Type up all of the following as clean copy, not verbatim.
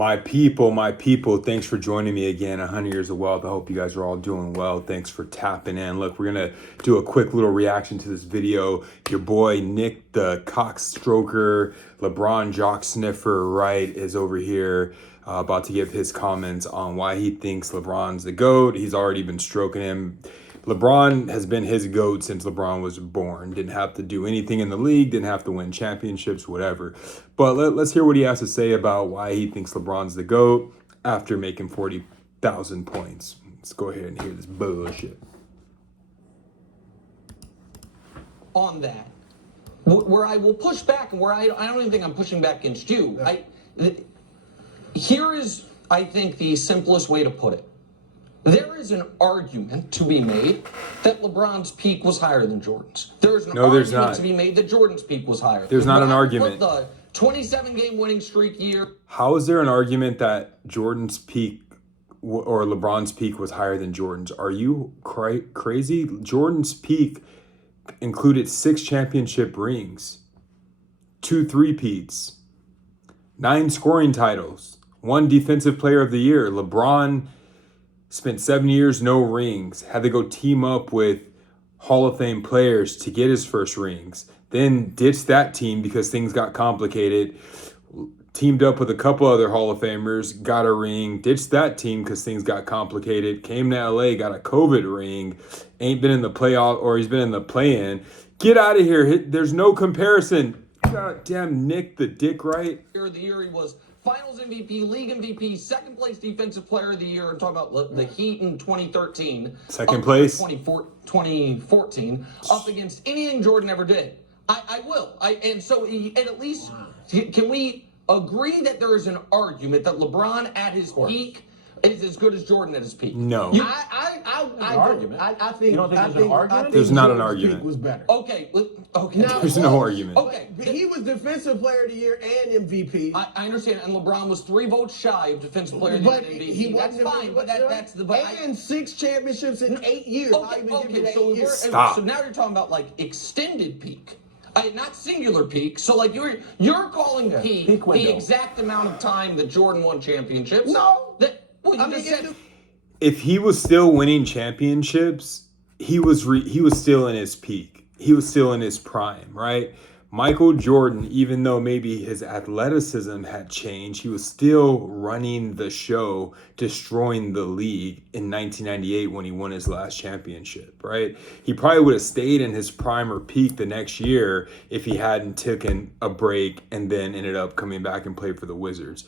My people, thanks for joining me again. 100 Years of Wealth. I hope you guys are all doing well. Thanks for tapping in. Look, we're going to do a quick little reaction to this video. Your boy, Nick the Cockstroker, LeBron Jock Sniffer Wright is over here about to give his comments on why he thinks LeBron's the GOAT. He's already been stroking him. LeBron has been his GOAT since LeBron was born. Didn't have to do anything in the league, didn't have to win championships, whatever. But let's hear what he has to say about why he thinks LeBron's the GOAT after making 40,000 points. Let's go ahead and hear this bullshit. On that, where I will push back and where I don't even think I'm pushing back against you. Here is, I think, the simplest way to put it. There is an argument to be made that LeBron's peak was higher than Jordan's. There's an argument to be made that Jordan's peak was higher. There's not an argument. The 27-game winning streak year. How is there an argument that Jordan's peak or LeBron's peak was higher than Jordan's? Are you crazy? Jordan's peak included 6 championship rings, 2 three-peats, 9 scoring titles, 1 defensive player of the year. LeBron spent 7 years, no rings, had to go team up with Hall of Fame players to get his first rings, then ditched that team because things got complicated, teamed up with a couple other Hall of Famers, got a ring, ditched that team because things got complicated, came to LA, got a COVID ring, ain't been in the playoff, or he's been in the play-in. Get out of here. There's no comparison. God damn Nick the Dick Wright. The year he was Finals MVP, League MVP, second place Defensive Player of the Year. I'm talking about the Heat in 2013. Second place. 2014, up against anything Jordan ever did. I will. And at least, can we agree that there is an argument that LeBron at his peak is as good as Jordan at his peak? No. I think there's not an Jordan's argument. peak was better. Okay. There's no argument. Okay. He was Defensive Player of the Year and MVP. I understand, and LeBron was 3 votes shy of Defensive Player of the Year and MVP. He That's wasn't fine, but that's the... And 6 championships in 8 years. So now you're talking about, like, extended peak. Not singular peak. So, like, you're calling peak the exact amount of time that Jordan won championships. No. If he was still winning championships, he was still in his peak. He was still in his prime, right? Michael Jordan, even though maybe his athleticism had changed, he was still running the show, destroying the league in 1998 when he won his last championship, right? He probably would have stayed in his prime or peak the next year if he hadn't taken a break and then ended up coming back and played for the Wizards.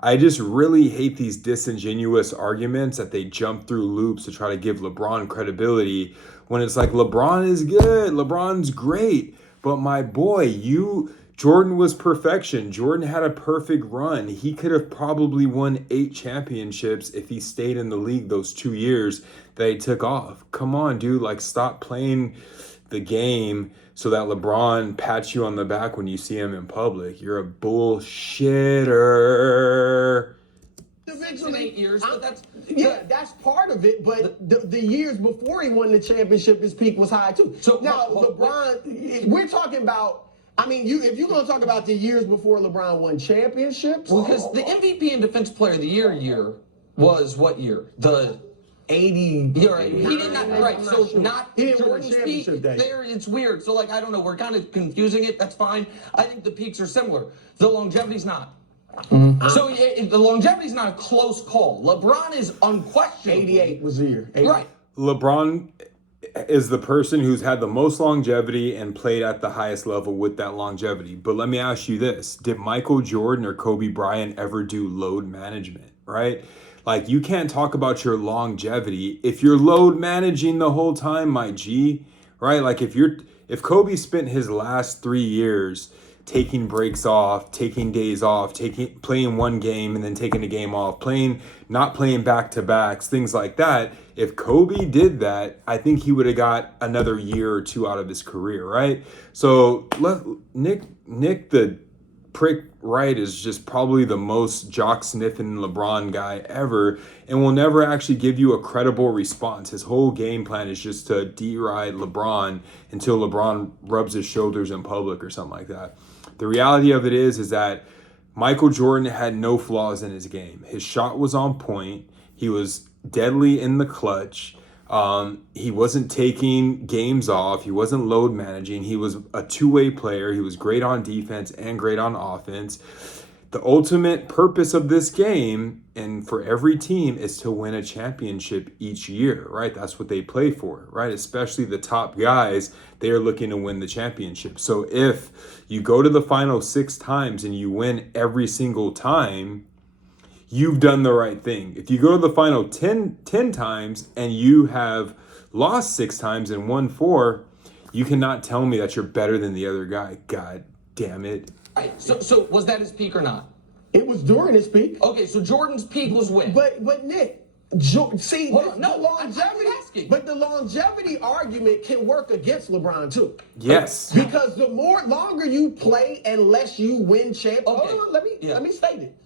I just really hate these disingenuous arguments that they jump through loops to try to give LeBron credibility when it's like, LeBron is good, LeBron's great, but my boy, Jordan was perfection. Jordan had a perfect run. He could have probably won 8 championships if he stayed in the league those 2 years that he took off. Come on, dude, like, stop playing the game so that LeBron pats you on the back when you see him in public. You're a bullshitter. 6 and 8 years, but that's part of it. But the years before he won the championship, his peak was high too. So now LeBron, we're talking about. I mean, if you're going to talk about the years before LeBron won championships, because the MVP and Defensive Player of the year was what year? The 80. Yeah, right. He did not, right? So not Jordan's peak. There, it's weird. So, like, I don't know. We're kind of confusing it. That's fine. I think the peaks are similar. The longevity's not. Mm-hmm. So the longevity's not a close call. LeBron is unquestionably 88 was the year. 88. Right. LeBron is the person who's had the most longevity and played at the highest level with that longevity. But let me ask you this. Did Michael Jordan or Kobe Bryant ever do load management, right? Like, you can't talk about your longevity if you're load managing the whole time, my G, right? Like, if Kobe spent his last 3 years taking breaks off, taking days off, playing one game and then taking a game off, not playing back-to-backs, things like that. If Kobe did that, I think he would have got another year or 2 out of his career, right? So Nick the Prick Wright is just probably the most jock-sniffing LeBron guy ever and will never actually give you a credible response. His whole game plan is just to deride LeBron until LeBron rubs his shoulders in public or something like that. The reality of it is that Michael Jordan had no flaws in his game. His shot was on point. He was deadly in the clutch. He wasn't taking games off. He wasn't load managing. He was a two-way player. He was great on defense and great on offense. The ultimate purpose of this game and for every team is to win a championship each year, right? That's what they play for, right? Especially the top guys, they are looking to win the championship. So if you go to the final 6 times and you win every single time, you've done the right thing. If you go to the final 10 times and you have lost 6 times and won 4, you cannot tell me that you're better than the other guy. God damn it. Right. So was that his peak or not? It was during his peak. Okay, so Jordan's peak was when? But Nick, see, the longevity. But the longevity argument can work against LeBron too. Yes. Because the longer you play and less you win championships. Okay. Hold on, let me state it.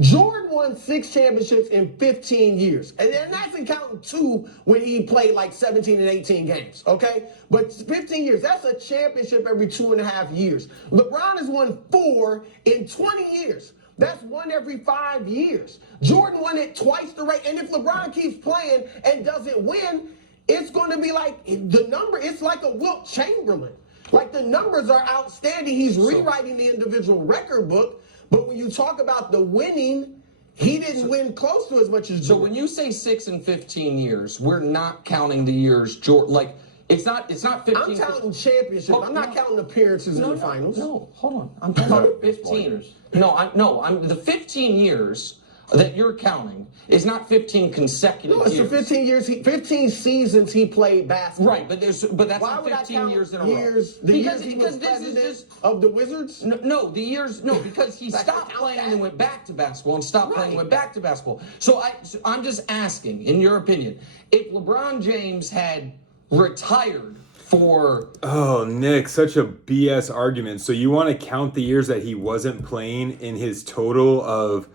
Jordan won 6 championships in 15 years. And that's in counting 2 when he played like 17 and 18 games, okay? But 15 years, that's a championship every 2.5 years. LeBron has won 4 in 20 years. That's 1 every 5 years. Jordan won it twice the rate. And if LeBron keeps playing and doesn't win, it's going to be like it's like a Wilt Chamberlain. Like the numbers are outstanding. He's rewriting the individual record book. But when you talk about the winning, he didn't win close to as much as Jordan. So when you say 6 and 15 years, we're not counting the years Jordan. Like it's not 15. I'm counting championships. I'm not counting appearances in the finals. No, hold on. I'm talking about 15. I'm the 15 years that you're counting is not 15 consecutive years. No, it's the 15 years. 15 seasons he played basketball. Right, but that's not 15 years in a row. Because this is just of the Wizards. Because he stopped playing and went back to basketball and stopped playing and went back to basketball. So I'm just asking, in your opinion, if LeBron James had retired for... Oh, Nick, such a BS argument. So you want to count the years that he wasn't playing in his total of...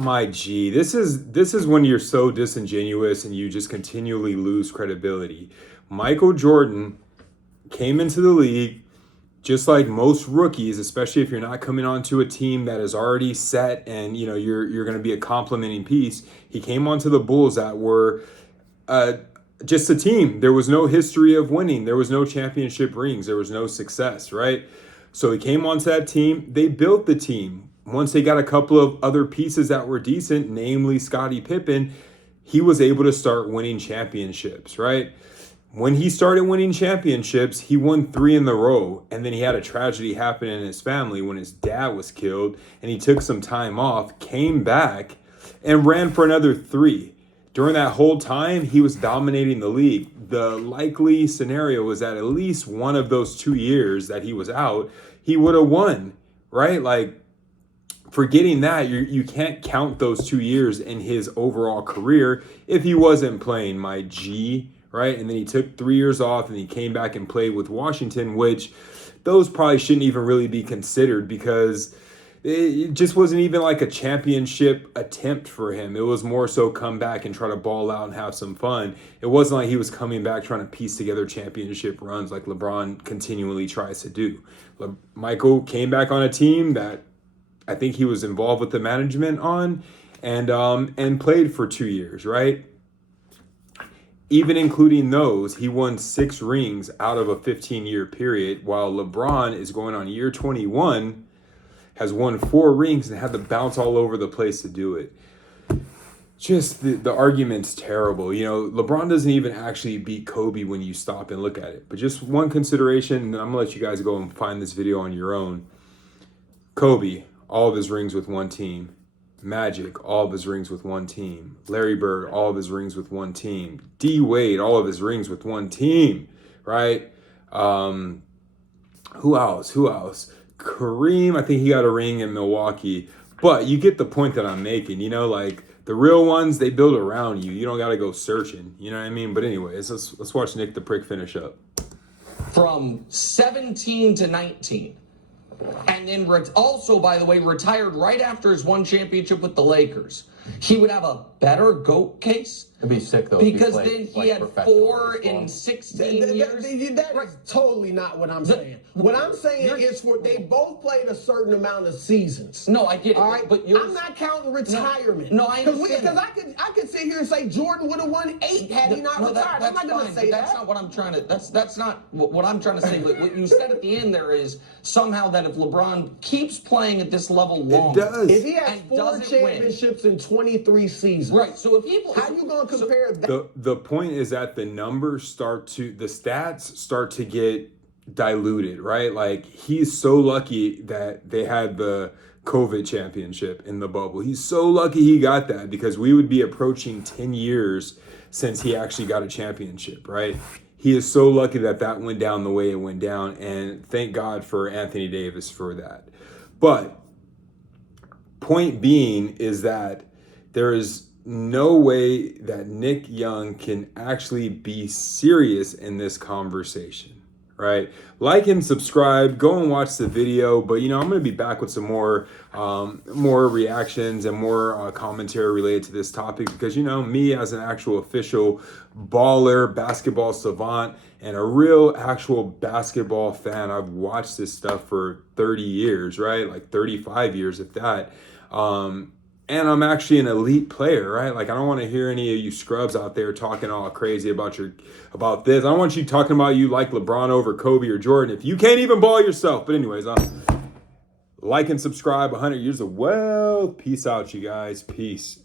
My G, this is when you're so disingenuous and you just continually lose credibility. Michael Jordan came into the league just like most rookies, especially if you're not coming onto a team that is already set and you're going to be a complementing piece. He came onto the Bulls that were just a team. There was no history of winning. There was no championship rings. There was no success, right? So he came onto that team. They built the team. Once they got a couple of other pieces that were decent, namely Scottie Pippen, he was able to start winning championships, right? When he started winning championships, he won 3 in a row, and then he had a tragedy happen in his family when his dad was killed, and he took some time off, came back, and ran for another 3. During that whole time, he was dominating the league. The likely scenario was that at least one of those 2 years that he was out, he would have won, right? Like, forgetting that, you can't count those 2 years in his overall career if he wasn't playing, my G, right? And then he took 3 years off and he came back and played with Washington, which those probably shouldn't even really be considered because it just wasn't even like a championship attempt for him. It was more so come back and try to ball out and have some fun. It wasn't like he was coming back trying to piece together championship runs like LeBron continually tries to do. Michael came back on a team that I think he was involved with the management on and played for 2 years, right? Even including those, he won 6 rings out of a 15-year period, while LeBron is going on year 21, has won 4 rings and had to bounce all over the place to do it. Just the argument's terrible. LeBron doesn't even actually beat Kobe when you stop and look at it. But just one consideration, and then I'm going to let you guys go and find this video on your own. Kobe, all of his rings with one team. Magic, all of his rings with one team. Larry Bird, all of his rings with one team. D. Wade, all of his rings with one team, right? Who else? Kareem, I think he got a ring in Milwaukee. But you get the point that I'm making, like the real ones, they build around you. You don't got to go searching, you know what I mean? But anyways, let's watch Nick the Prick finish up. From 17 to 19. And then also, by the way, retired right after his one championship with the Lakers. He would have a better GOAT case It'd be sick though. If Because he played, then he like, had professional 4 baseball. in 16 years. That is totally not what I'm saying. What I'm saying is they both played a certain amount of seasons. No, I get it. All right, but I'm not counting retirement. No, I understand. Because I could sit here and say Jordan would have won 8 had he not retired. I'm not going to say that. That's not what I'm trying to. That's not what I'm trying to say. But what you said at the end there is somehow that if LeBron keeps playing at this level long, It does. If he has 4 championships in 23 seasons, right? So if he, how you going to compare that? The point is that the stats start to get diluted, right? Like, he's so lucky that they had the COVID championship in the bubble. He's so lucky he got that, because we would be approaching 10 years since he actually got a championship, right? He is so lucky that went down the way it went down, and thank God for Anthony Davis for that. But point being is that there is no way that Nick Young can actually be serious in this conversation, right? Like and subscribe, go and watch the video. But, I'm going to be back with some more reactions and more commentary related to this topic, because, me as an actual official baller, basketball savant, and a real actual basketball fan, I've watched this stuff for 30 years, right? Like 35 years at that. And I'm actually an elite player, right? Like, I don't want to hear any of you scrubs out there talking all crazy about this. I don't want you talking about you like LeBron over Kobe or Jordan if you can't even ball yourself. But anyways, like and subscribe. 100 years of wealth. Peace out, you guys. Peace.